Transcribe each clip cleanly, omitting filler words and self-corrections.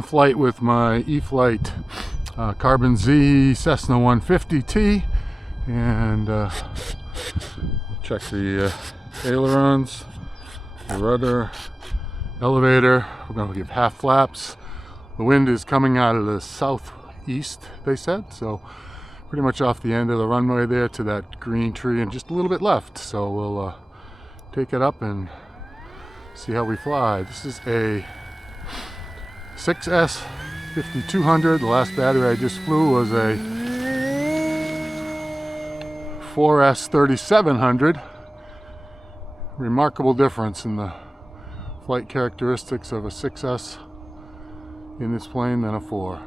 Flight with my E-flite Carbon Z Cessna 150T, and check the ailerons, the rudder, elevator. We're going to give half flaps. The wind is coming out of the southeast, they said, so pretty much off the end of the runway there to that green tree and just a little bit left. So we'll take it up and see how we fly. This is a 6S 5200. The last battery I just flew was a 4S 3700. Remarkable difference in the flight characteristics of a 6S in this plane than a 4.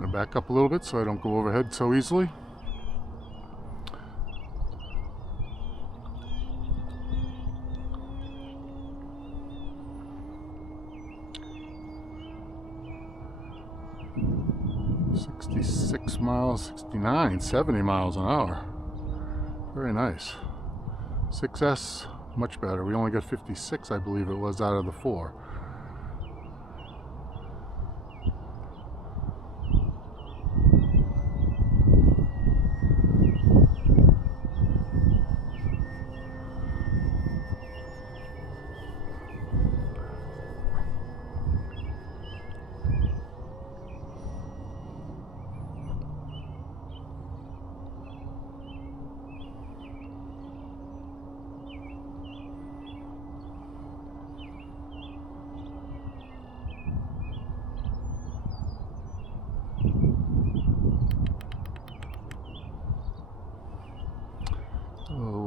I'm going to back up a little bit so I don't go overhead so easily. .66 miles, 69, 70 miles an hour. Very nice. 6S, much better. We only got 56, I believe it was, out of the 4.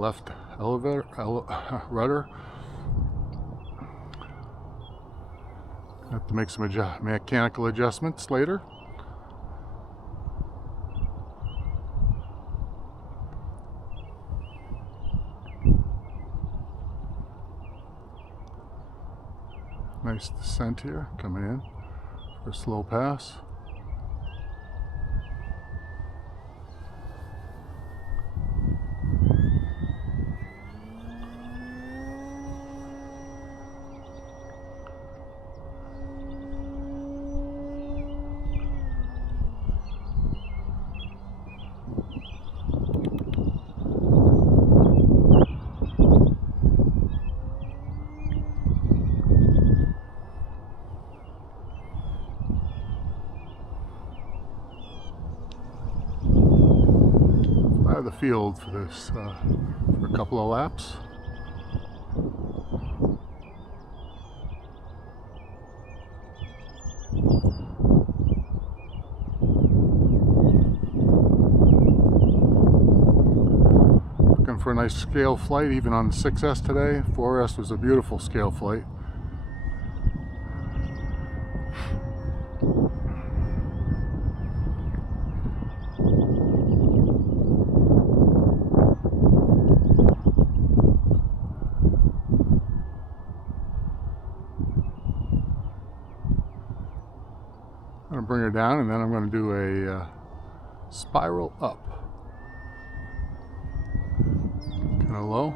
Left elevator, rudder. Have to make some mechanical adjustments later. Nice descent here, coming in for a slow pass. The field for this for a couple of laps. Looking for a nice scale flight even on the 6S today. 4S was a beautiful scale flight. I'm going to bring her down, and then I'm going to do a spiral up. Kind of low.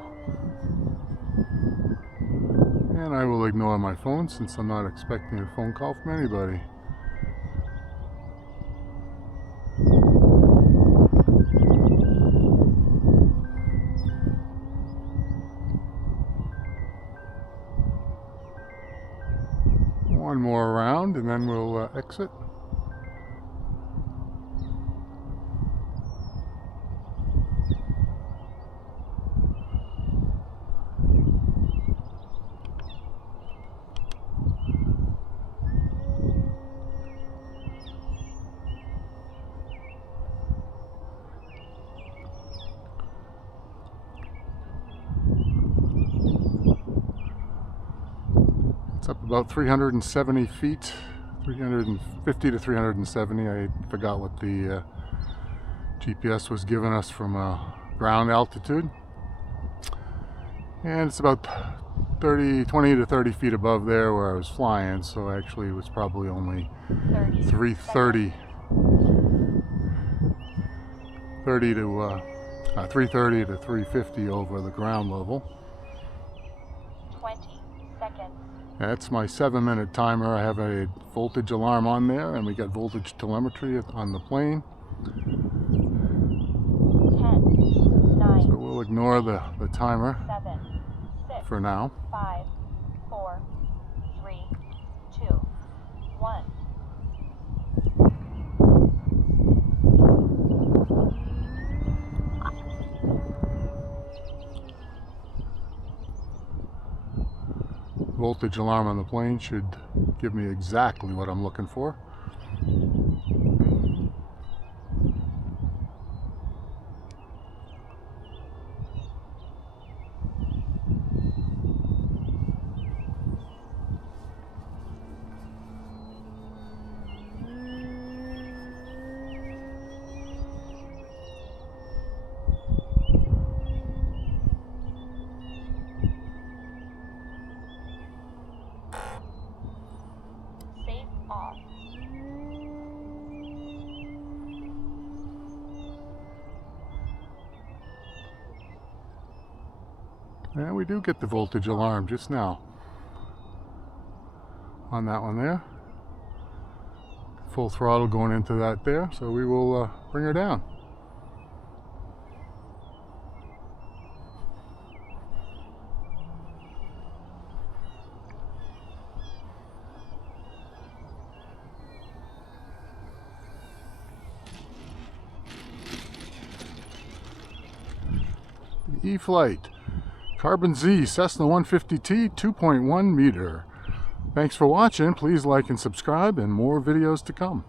And I will ignore my phone since I'm not expecting a phone call from anybody. One more round and then we'll exit. It's up about 370 feet, 350 to 370. I forgot what the GPS was giving us from ground altitude. And it's about 20 to 30 feet above there where I was flying, so actually it was probably only 330 to 350 over the ground level. 20 seconds. That's my 7-minute timer. I have a voltage alarm on there, and we got voltage telemetry on the plane. 10, 9, so we'll ignore the timer 7, 6, for now. 5, 4, 3, 2, 1. Voltage alarm on the plane should give me exactly what I'm looking for. Safe off. And we do get the voltage alarm just now on that one there. Full throttle going into that there, so we will bring her down. E-Flight, Carbon Z, Cessna 150T, 2.1 meter. Thanks for watching. Please like and subscribe, and more videos to come.